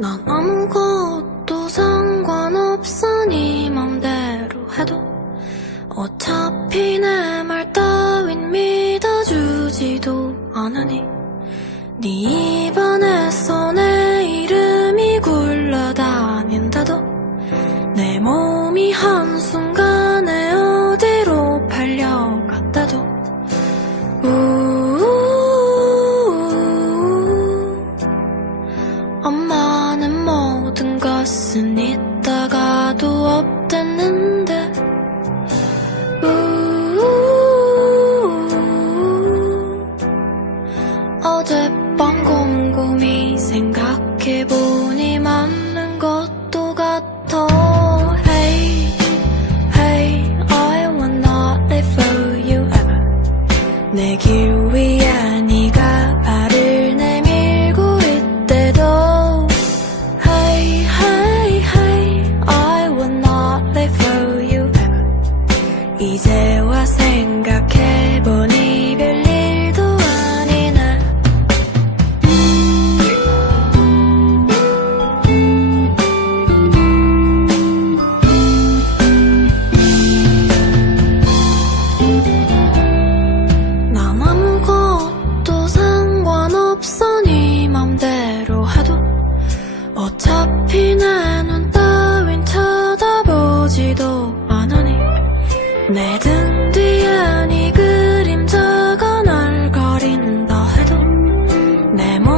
난 아무것도 상관없어 네 맘대로 해도 어차피 내 말 따윈 믿어주지도 않으니 네 입안에서 모든 것은 있다가도 우우우우. 어젯밤 곰곰이 생각해보니 맞 내 등 뒤에 네 그림자가 날 가린다 해도 내몸